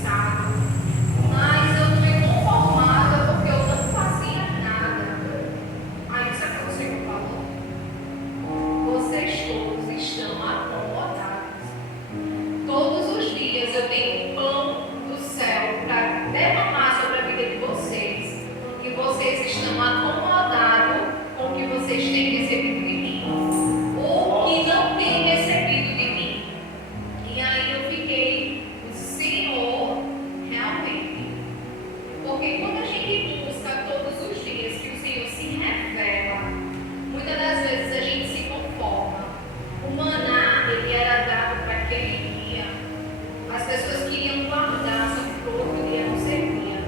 estado, mas eu não me conformava porque eu não fazia nada. Aí sabe o que o Senhor falou? Vocês todos estão acomodados. Todos os dias eu tenho pão do céu para derramar sobre a vida de vocês. E vocês estão acomodados com o que vocês têm recebido de mim. Ou que não têm recebido de mim. E aí eu fiquei, o Senhor, realmente. Porque quando a gente busca todos os dias que o Senhor se revela, muitas das vezes a gente se conforma. O maná, ele era dado para aquele dia. As pessoas queriam guardar, só que o outro dia não servia.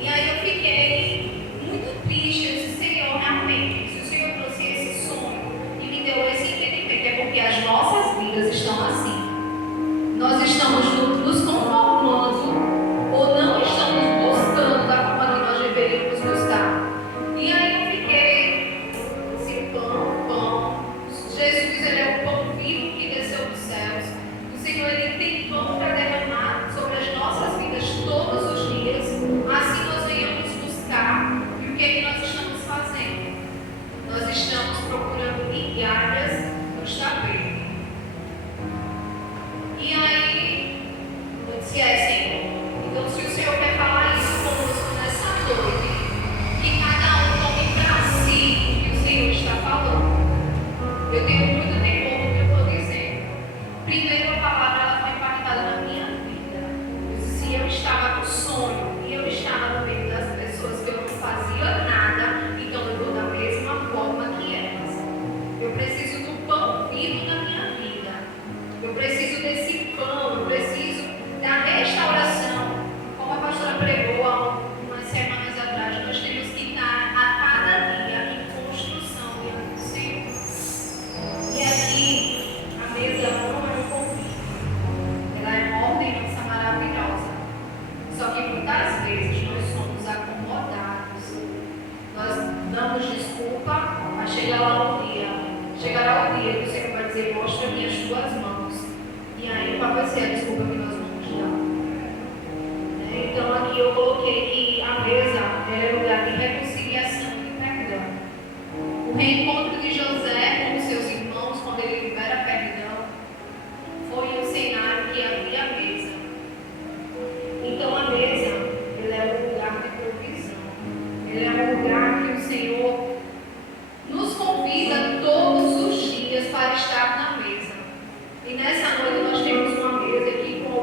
E aí eu fiquei muito triste. Eu disse, Senhor, realmente, se o Senhor trouxe esse sonho e me deu esse entendimento, é porque as nossas vidas estão assim. Nós estamos nos conformando ou não estamos buscando da forma que nós deveríamos buscar. E aí eu fiquei, esse pão. Jesus, ele é o pão vivo que desceu dos céus. O Senhor, ele tem pão para derramar sobre as nossas vidas todos os dias. Assim nós venhamos buscar. E o que é que nós estamos fazendo? Nós estamos procurando migalhas no chaveiro. E aí, eu disse, Senhor, então se o Senhor quer falar isso conosco nessa noite, que cada um tome para si o que o Senhor está falando. Eu tenho muito temor do que eu estou dizendo. Primeiro, a palavra ela foi impactada na minha vida. Eu disse, eu estava com sonho e eu estava no meio das pessoas que eu não fazia nada, então eu vou da mesma forma que elas. Eu preciso do pão vivo na minha vida. Eu preciso desse pão, eu preciso da restauração. Como a pastora pregou há umas semanas atrás, nós temos que estar a cada dia em construção diante do Senhor. E aqui, a mesa não é um convite. Ela é uma ordenança maravilhosa. Só que muitas vezes nós somos acomodados. Nós damos desculpa, mas chegará o dia que o Senhor vai dizer, mostra-me as tuas mãos. E aí, qual vai ser a desculpa que nós vamos dar? Então, aqui eu coloquei que a mesa é lugar de reconciliação e perdão. O reencontro de José com os seus irmãos, quando ele libera perdão, foi um cenário que havia a mesa. Então, a mesa, ela é um lugar de provisão. Ela é um lugar que o Senhor nos convida todos os dias para estar na mesa. E nessa noite nós temos uma mesa aqui com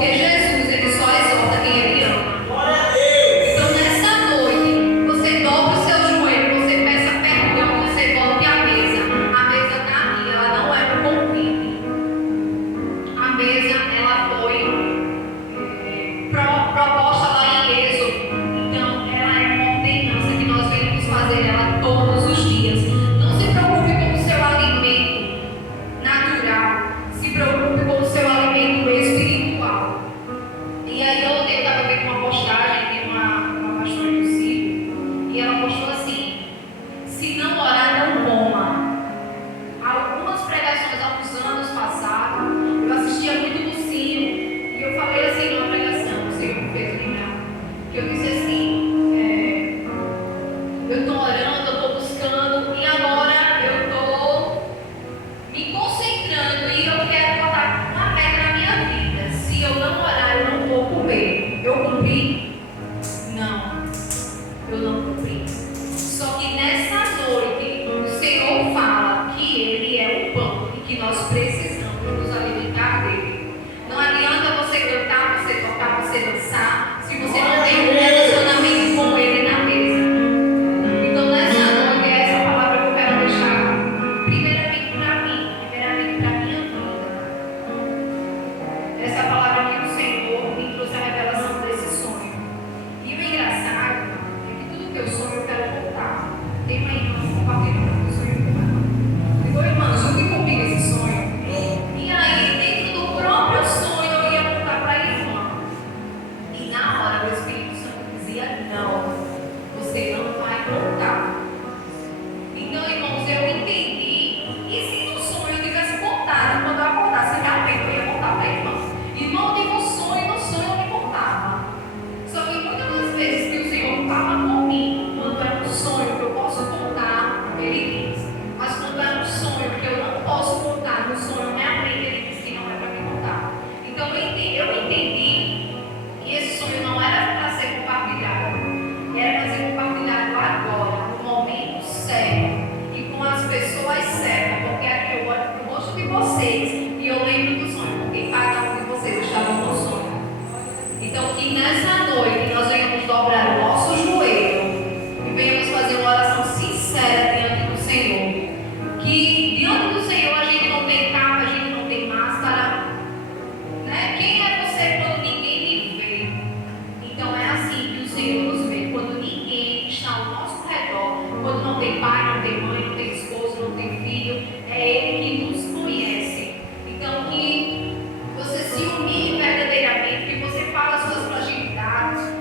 Porque Jesus, ele só exalta quem ele ama. Então, nessa noite, você dobra o seu joelho, você peça perdão, você volte à mesa. A mesa está aqui, ela não é um convite. A mesa, ela foi proposta lá em Êxodo. Então, ela é uma ordenança que nós devemos fazer ela todos os dias. Não se preocupe com o seu alimento natural, se preocupe com o seu alimento espiritual. E aí ontem eu estava vendo uma postagem de uma pastora do Ciro, e ela postou assim: se não orar, não coma. Algumas pregações há uns anos passados, eu assistia muito no Ciro, e eu falei assim numa pregação, o Ciro me fez lembrar, que eu disse assim, eu estou orando, eu estou buscando, e agora eu estou me concentrando e eu quero botar uma meta na minha vida. Se eu não orar, eu não vou comer. Eu cumpri? Não, eu não cumpri. Só que nessa noite, o Senhor fala que Ele é o pão e que nós precisamos nos alimentar dele. Não adianta você cantar, você tocar, você dançar, se você não tem um relacionamento com Ele na mesa. Então, nessa noite, é essa palavra que eu quero deixar primeiramente para mim, primeiramente para minha vida. Essa palavra que o Senhor me trouxe a revelação desse sonho. E o engraçado é que tudo que eu sonho eu quero contar. Tem uma irmã compartilhando o sonho com ela. Digo, irmã, junte comigo esse sonho. E aí, dentro do próprio sonho, eu ia contar para a irmã. E na hora, o Espírito Santo dizia: não, você não vai contar. Então, irmãos, eu entendi. E se no sonho eu tivesse contado, quando eu acordasse, realmente eu ia contar para a irmã. Irmão, eu tive um sonho, no sonho eu me contava. Só que muitas das vezes que o Senhor fala comigo, quando é um sonho que eu posso contar, Ele diz. Mas quando é um sonho que eu não posso contar, no sonho realmente Ele diz que não é para me contar. Então eu entendi que esse sonho não era para ser compartilhado. Era para ser compartilhado agora, no momento certo e com as pessoas certas, porque aqui eu olho para o rosto de vocês e eu lembro do sonho, porque cada um de vocês estava no sonho. Então, que nessa noite nós venhamos dobrar o nosso joelho e venhamos fazer uma oração sincera diante do Senhor. Que diante do Senhor a gente não tem capa, a gente não tem máscara, né? Quem é você quando ninguém me vê? Então é assim que o Senhor nos vê, quando ninguém está ao nosso redor, quando não tem pai, não tem mãe, não tem esposo, não tem filho, é Ele que nos conhece. Então que você se humilhe verdadeiramente, que você fala as suas fragilidades,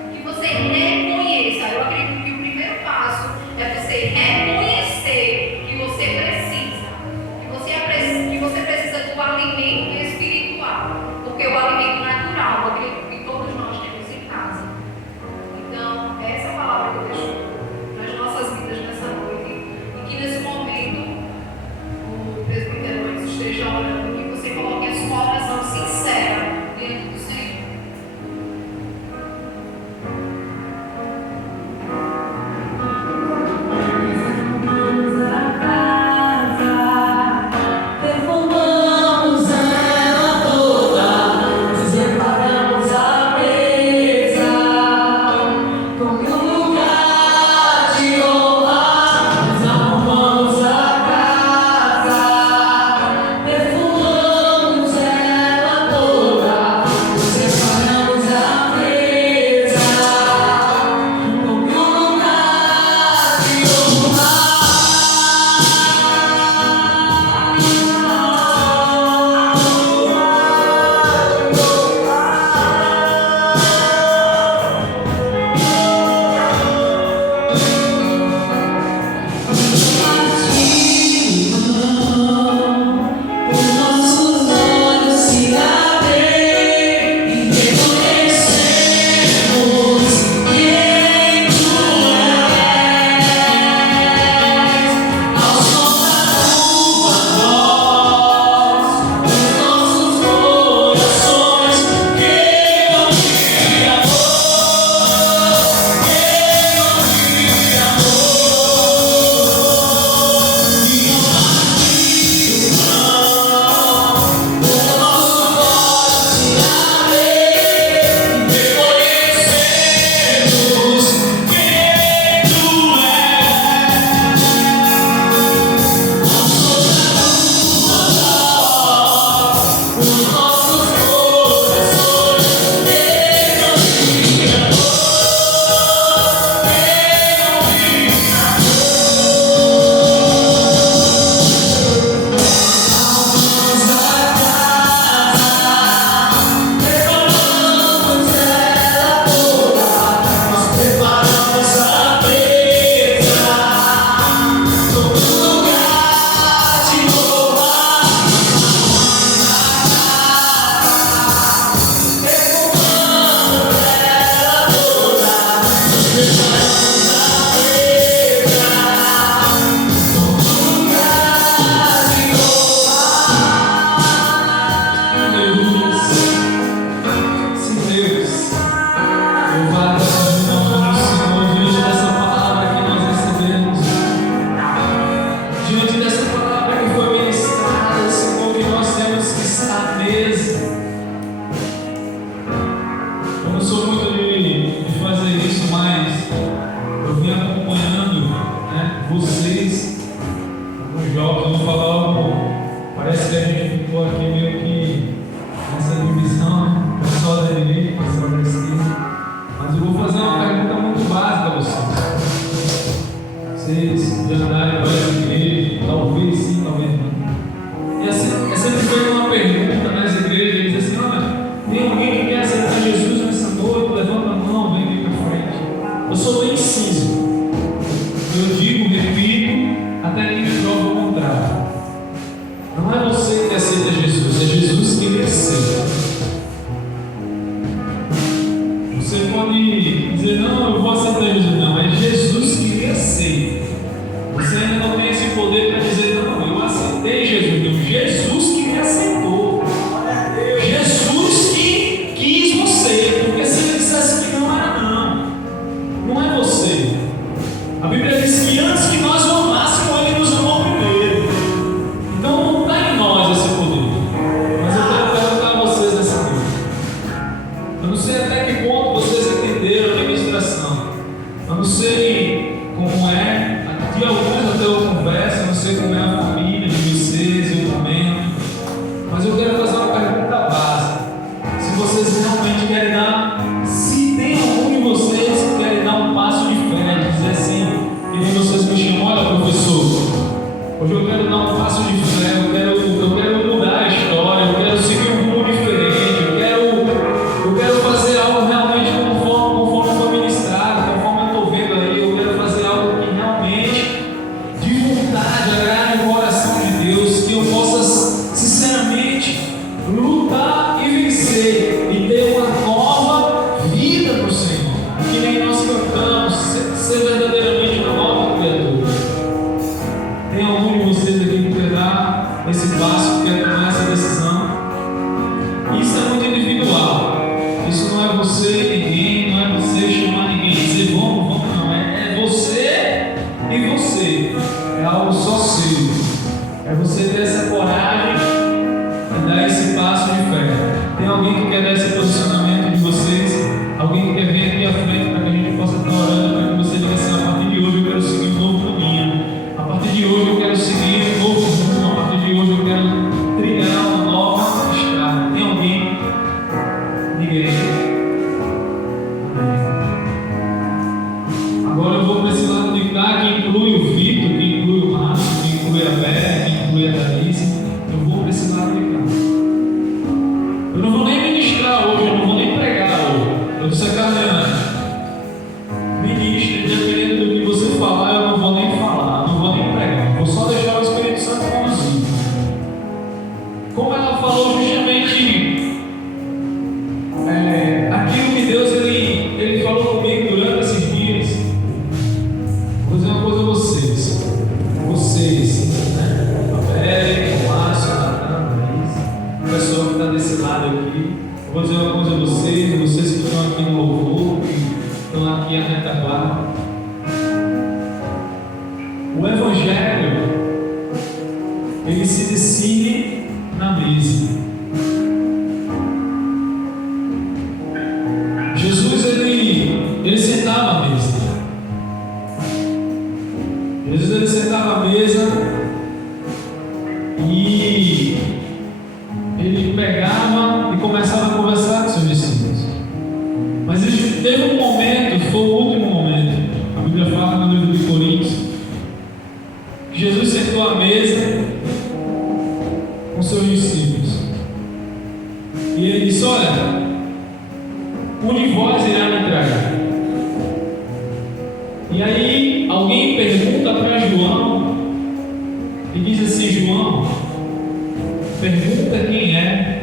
sou bem inciso. Eu digo, repito, até que me prove o contrário. Não é você que aceita Jesus, é Jesus que lhe aceita. Você pode dizer, não, eu vou aceitar Jesus. Não, é Jesus que lhe aceita. Você ainda não tem esse poder para dizer, não, eu aceitei Jesus. Não, Jesus que me aceitou. Jesus que quis você. Porque se ele dissesse que não era não, não é você. A Bíblia diz que antes que nós o amássemos, ele nos amou primeiro. Então não está em nós esse poder. Mas eu quero perguntar a vocês nessa noite. Eu não sei até que ponto vocês entenderam a ministração. Eu não sei como é. De alguns até eu converso, eu não sei como é a família de vocês, o momento. Mas eu quero fazer uma pergunta básica. Se vocês realmente querem dar, se tem algum de vocês que querem dar um passo de fé, dizer assim, que nem vocês me chamam, olha professor, hoje eu quero dar um passo de fé, eu quero mudar a história, eu quero seguir um rumo diferente, eu quero fazer algo realmente conforme foi ministrado, conforme eu estou vendo aí, eu quero fazer algo que realmente, de vontade, agrade o coração de Deus, que eu possa sinceramente lutar e vencer e ter uma nova vida para o Senhor, que nem nós cantamos, ser verdadeiramente uma nova criatura. Tem algum de vocês aqui que quer dar esse passo, que quer tomar essa decisão? Isso é muito individual. Isso não é você, ninguém, não é você chamar ninguém, dizer vamos, não. É você e você. É algo só seu. É você ter essa coragem e dar esse passo de fé. Tem alguém que quer dar esse posicionamento de vocês? Alguém que quer vir aqui à frente para que a gente possa estar orando, para que você diga assim, a partir de hoje eu quero seguir um novo caminho. A partir de hoje eu quero seguir um novo rumo. A partir de hoje eu quero trilhar uma nova estrada. Tem alguém? Ninguém. Agora eu vou para esse lado de cá, que inclui o Vitor, que inclui o Márcio, que inclui a Vera, que inclui a Thaís. Eu vou para esse lado de cá. Eu não vou nem ministrar hoje, eu não vou nem pregar hoje. Eu disse a Carliane, ministre, dependendo do que você falar, eu não vou nem falar, não vou nem pregar. Vou só deixar o Espírito Santo conduzir. Como ela falou justamente aquilo que Deus ele falou comigo durante esses dias. Vou dizer uma coisa a vocês. Vocês, né? A Vera, o Márcio, a Natan, o pessoal que está desse lado aqui. Vou dizer uma coisa a vocês que estão aqui no louvor, que estão aqui à retaguarda. O Evangelho, ele se decide na mesa. Jesus, ele sentava à mesa. Jesus, ele sentava à mesa e ele pegava e começava a conversar com seus discípulos. Mas ele teve um momento, foi o último momento. A Bíblia fala no livro de Coríntios que Jesus sentou à mesa com seus discípulos. E ele disse, olha, um de vós irá me tragar. E aí alguém pergunta para João e diz assim, João, pergunta quem é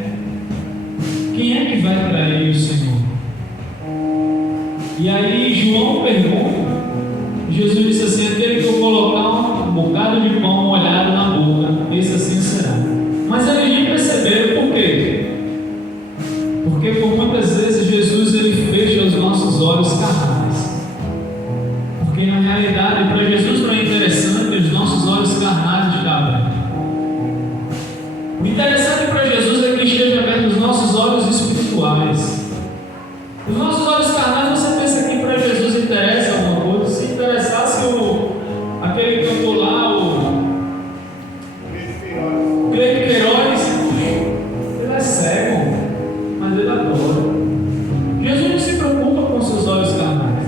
que vai trair o Senhor? E aí João pergunta, Jesus disse assim, aquele que eu colocar um bocado de pão molhado na boca, esse assim será. Mas eles nem perceberam por quê? Porque por muitas vezes Jesus ele fecha os nossos olhos carnais. Porque na realidade para Jesus não é interessante os nossos olhos carnais estarem abertos. O interessante para Jesus é que esteja aberto os nossos olhos espirituais. Os nossos olhos carnais, você pensa que para Jesus interessa alguma coisa? Se interessasse aquele cantor lá, o Cleide Queiroz, ele é cego, mas ele adora. Jesus não se preocupa com seus olhos carnais.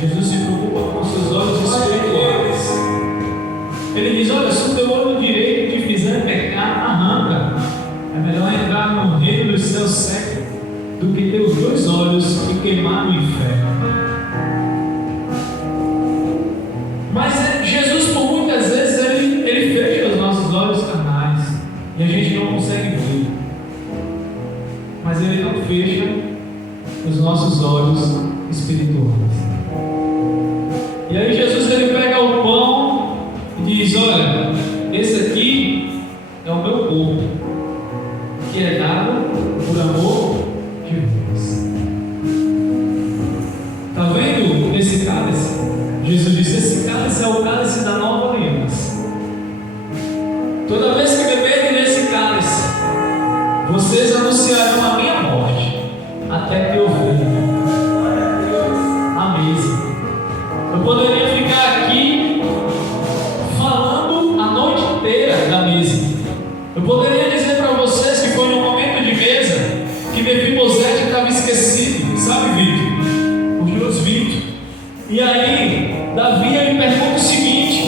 Jesus se preocupa com seus olhos espirituais. Ele diz, olha, se o teu olho direito te fizer pecar, arranca. É melhor entrar no reino dos céus cego do que ter os dois olhos e queimar no inferno. Mas Jesus, por muitas vezes, ele fecha os nossos olhos carnais e a gente não consegue ver. Mas Ele não fecha os nossos olhos espirituais. E aí Jesus ele pega o pão e diz: olha, esse aqui é o meu corpo, que é dado por amor de vós. Está vendo esse cálice? Jesus disse: esse cálice é o cálice da nova aliança. Toda vez que beberem desse cálice, vocês anunciarão a minha morte, até que eu venha à mesa. Eu poderia ficar aqui falando a noite inteira da mesa. Eu poderia dizer para vocês que foi no momento de mesa que Mefibosete estava esquecido, sabe, Vitor? Os meus Vitor. E aí, Davi me pergunta o seguinte: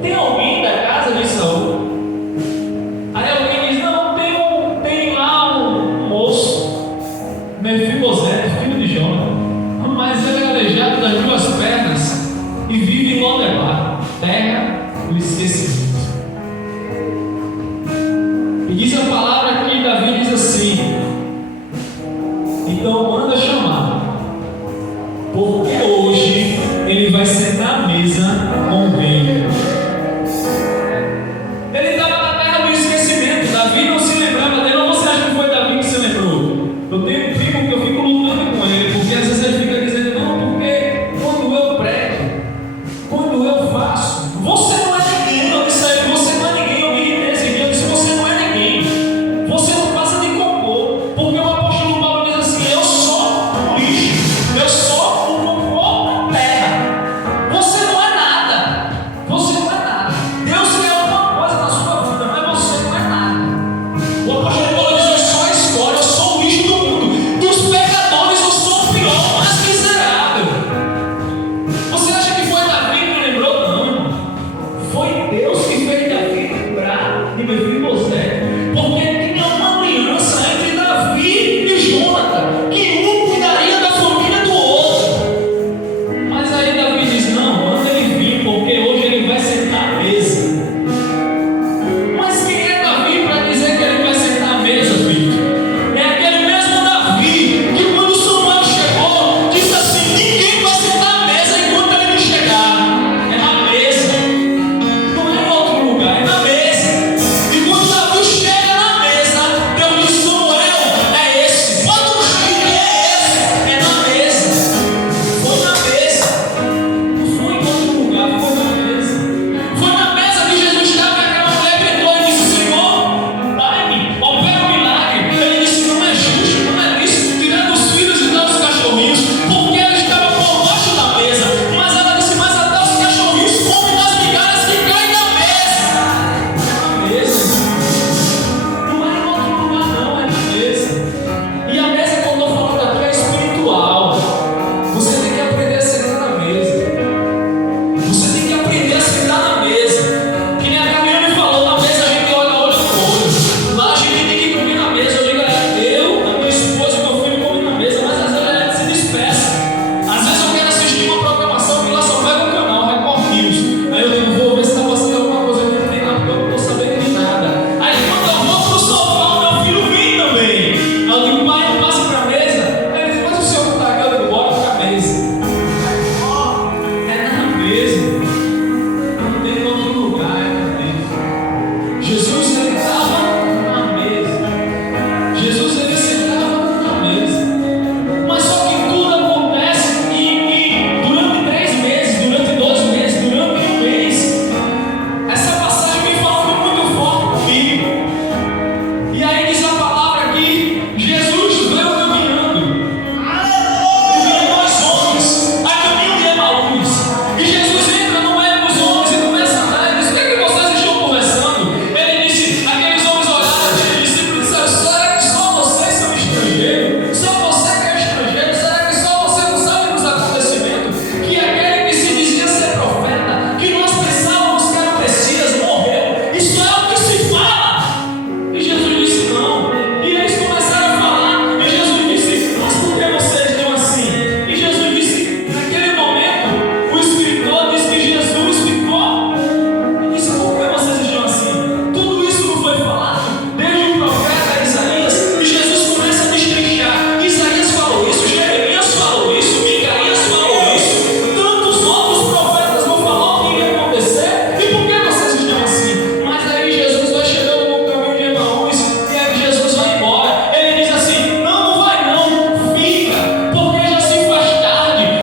tem alguém da casa de Saul? Aí alguém diz: não, tem lá um moço, Mefibosete, filho de Jonathan, mas ele é aleijado das duas pernas e vive em Lodebar, terra do esquecimento. E diz a palavra que Davi diz assim: então manda chamar, porque hoje ele vai sentar à mesa com o